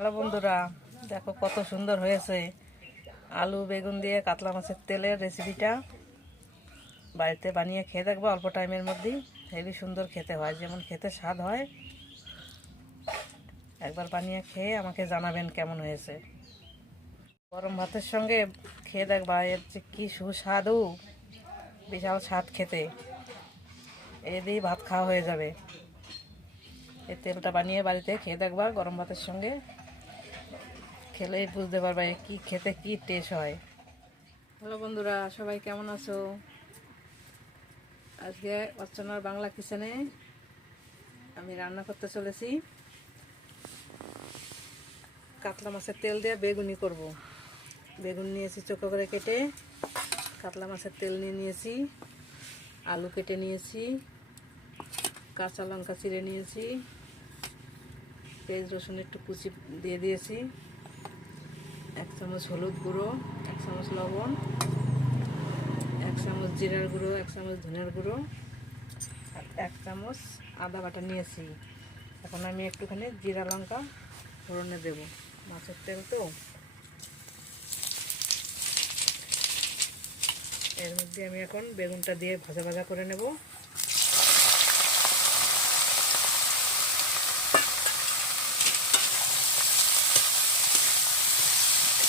Hello বন্ধুরা, দেখো কত সুন্দর হয়েছে আলু বেগুন দিয়ে কাতলা মাছের তেলের রেসিপিটা। বাড়িতে বানিয়ে খেয়ে দেখবো, অল্প টাইমের মধ্যেই হেবি সুন্দর খেতে হয়, যেমন খেতে স্বাদ হয়। একবার বানিয়ে খেয়ে আমাকে জানাবেন কেমন হয়েছে। গরম ভাতের সঙ্গে খেয়ে দেখবা, এর যে কী সুস্বাদু, বিশাল স্বাদ খেতে। এ দিয়েই ভাত খাওয়া হয়ে যাবে। এই তেলটা বানিয়ে বাড়িতে খেয়ে দেখবা, গরম ভাতের সঙ্গে খেলেই বুঝতে পারবে কি খেতে কি টেস্ট হয়। হ্যালো বন্ধুরা, সবাই কেমন আছো? আজকে অর্চনার বাংলা কিচেনে আমি রান্না করতে চলেছি কাতলা মাছের তেল দিয়ে বেগুনি করব। বেগুন নিয়েছি চোখো করে কেটে, কাতলা মাছের তেল নিয়ে নিয়েছি, আলু কেটে নিয়েছি, কাঁচা লঙ্কা চিড়ে নিয়েছি, পেঁয়াজ রসুন একটু কুচি দিয়ে দিয়েছি, 1 চামচ হলুদ গুঁড়ো, 1 চামচ লবণ, 1 চামচ জিরার গুঁড়ো, 1 চামচ ধনিয়ার গুঁড়ো আর 1 চামচ আদা বাটা নিয়েছি। এখন আমি একটুখানি জিরা লঙ্কা ফোড়নে দেব, মাছের তেল তো। এর মধ্যে আমি এখন বেগুনটা দিয়ে ভাজা ভাজা করে নেব।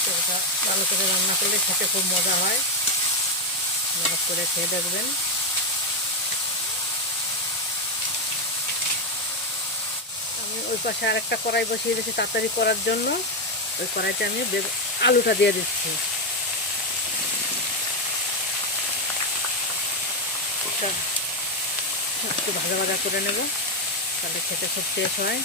তেলটা ভালো করে রান্না করলে খেতে খুব মজা হয়, মজা করে খেয়ে দেখবেন। আমি ওই পাশে আর একটা কড়াই বসিয়ে দিয়েছি তাড়াতাড়ি করার জন্য। ওই কড়াইতে আমি আলুটা দিয়ে দিচ্ছি। একটু ভাজা ভাজা করে নেব, তাহলে খেতে খুব টেস্ট হয়।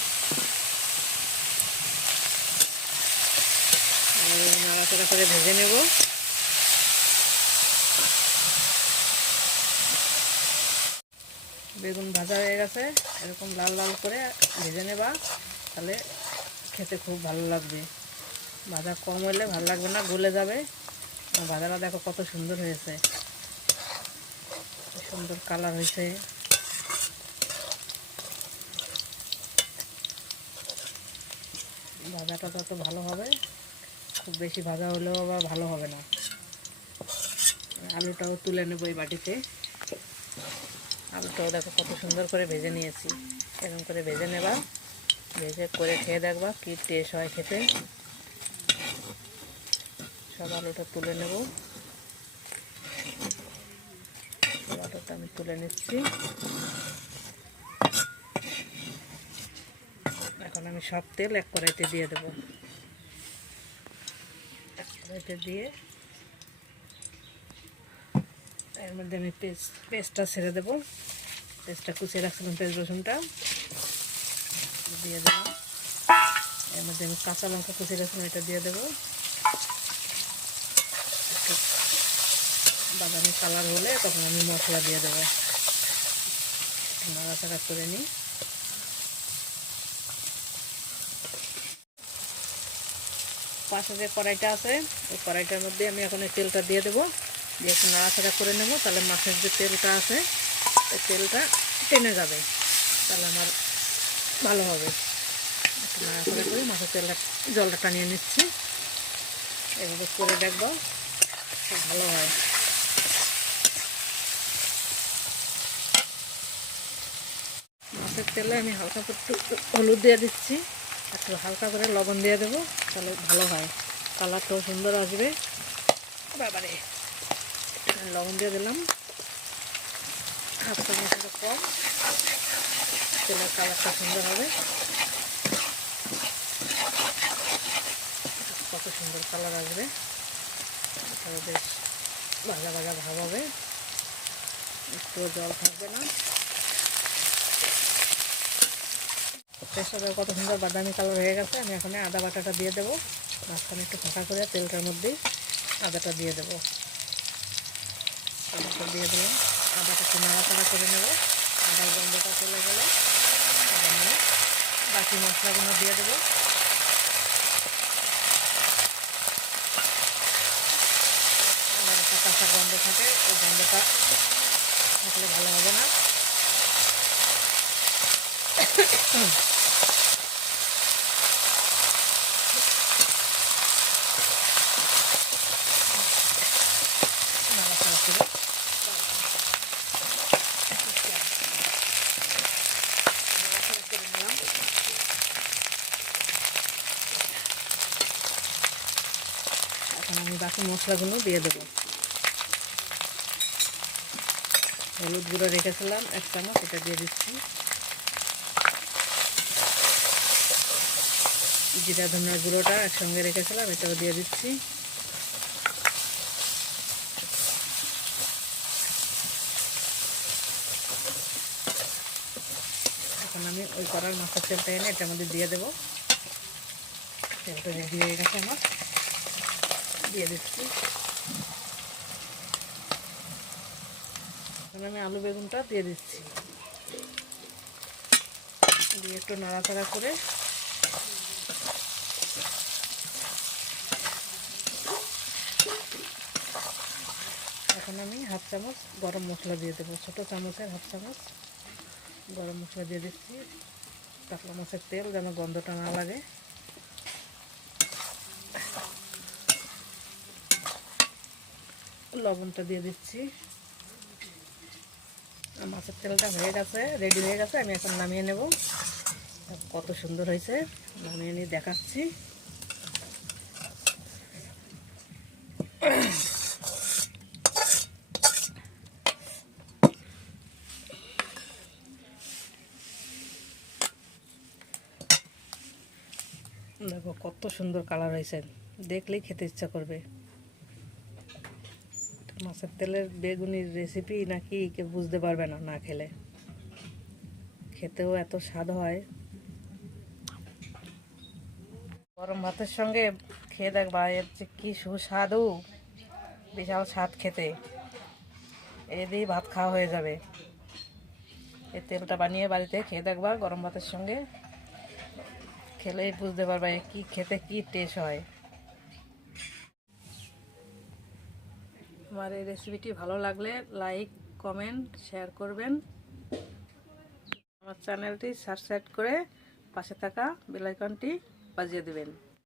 নাড়াচাড়া করে ভেজে নেব। বেগুন ভাজা হয়ে গেছে, এরকম লাল লাল করে ভেজে নেবা, তাহলে খেতে খুব ভালো লাগবে। ভাজা কম হলে ভালো লাগবে না, গলে যাবে। ভাজাটা দেখো কত সুন্দর হয়েছে, সুন্দর কালার হয়েছে। ভাজাটা যত ভালো হবে, খুব বেশি ভাজা হলেও আবার ভালো হবে না। আলুটাও তুলে নেব এই বাটিতে। আলুটাও দেখো কত সুন্দর করে ভেজে নিয়েছি। এরকম করে ভেজে নেবা, ভেজে করে খেয়ে দেখবা কি টেস্ট হয় খেতে। সব আলুটা তুলে নেব, সব আলুটা আমি তুলে নিচ্ছি। এখন আমি সব তেল এক কড়াইতে দিয়ে দেবো। এক কড়াইতে দিয়ে এর মধ্যে আমি পেস্টটা ছেড়ে দেবো। পেস্টটা কুচিয়ে রাখছিলাম, পেঁয়াজ রসুনটা দিয়ে দেবো। এর মধ্যে আমি কাঁচা লঙ্কা কুচিয়ে রাখছিলাম, এটা দিয়ে দেবো। একটু বাদামি কালার হলে তখন আমি মশলা দিয়ে দেবো। নাড়াচাড়া করে নিই। পাশে যে কড়াইটা আছে, ওই কড়াইটার মধ্যে আমি এখন এই তেলটা দিয়ে দেবো, দিয়ে একটু নাড়াচাড়া করে নেব। তাহলে মাছের যে তেলটা আছে, এই তেলটা টেনে যাবে, তাহলে আমার ভালো হবে। একটু নাড়াচাড়া করে মাছের তেলটা জলটা টানিয়ে নিচ্ছি। এভাবে করে দেখবো, খুব ভালো হয়। মাছের তেলে আমি হালকা করে একটু হলুদ দিয়ে দিচ্ছি, একটু হালকা করে লবণ দিয়ে দেবো, তাহলে ভালো হয়, কালারটাও সুন্দর আসবে। বাবারে, লবণ দিয়ে দিলাম 1/2 চামচের কম, তেলের কালারটা সুন্দর হবে। কত সুন্দর কালার আসবে, তাহলে বেশ ভাজা ভাজা ভাব হবে, একটু জল থাকবে না। পেস্টটা কত সুন্দর বাদামি কালার হয়ে গেছে। আমি এখন আদা বাটাটা দিয়ে দেবো, মাঝখানে একটু ফাঁকা করে তেলটার মধ্যেই আদাটা দিয়ে দেবো। আদাটা দিয়ে দিলাম, আদাটা একটু নাড়াচাড়া করে নেব। আদার গন্ধটা চলে গেলে আমি বাকি মশলাগুলো দিয়ে দেবো। আবার একটা কাঁচা গন্ধ থাকে, ওই গন্ধটা থাকলে ভালো হবে না। এখন আমি বাকি মশলাগুলো দিয়ে দেবো। হলুদ গুঁড়ো রেখেছিলাম 1 চামচ, এটা দিয়ে দিচ্ছি। জিরা ধনিয়ার গুঁড়োটা একসঙ্গে রেখেছিলাম, এটাও দিয়ে দিচ্ছি। এখন আমি ওই কড়ার মাছের তেলটা এনে এটার মধ্যে দিয়ে দেবো। তেলটা রেডি হয়ে গেছে আমার, দিয়ে দিচ্ছি। এখন আমি আলু বেগুনটা দিয়ে দিচ্ছি, দিয়ে একটু নাড়াচাড়া করে এখন আমি 1/2 চামচ গরম মশলা দিয়ে দেবো। ছোটো চামচের 1/2 চামচ গরম মশলা দিয়ে দিচ্ছি। কাতলা মাছের তেল যেন গন্ধটা না লাগে। লবণটা দিয়ে দিচ্ছি। মাছের তেলটা হয়ে গেছে, রেডি হয়ে গেছে। আমি এখন নামিয়ে নেব। কত সুন্দর হয়েছে, নামিয়ে নিয়ে দেখাচ্ছি। দেখো কত সুন্দর কালার হয়েছে, দেখলেই খেতে ইচ্ছা করবে। মাছের তেলের বেগুনির রেসিপি নাকি কেউ বুঝতে পারবে না না খেলে, খেতেও এত স্বাদ হয়। গরম ভাতের সঙ্গে খেয়ে দেখবা, এর যে কী সুস্বাদু, বিশাল স্বাদ খেতে। এই দিয়েই ভাত খাওয়া হয়ে যাবে। এই তেলটা বানিয়ে বাড়িতে খেয়ে দেখবা, গরম ভাতের সঙ্গে খেলেই বুঝতে পারবা কি খেতে কি টেস্ট হয়। আমার এই রেসিপিটি ভালো লাগলে লাইক, কমেন্ট, শেয়ার করবেন। আমার চ্যানেলটি সাবস্ক্রাইব করে পাশে থাকা বেল আইকনটি বাজিয়ে দেবেন।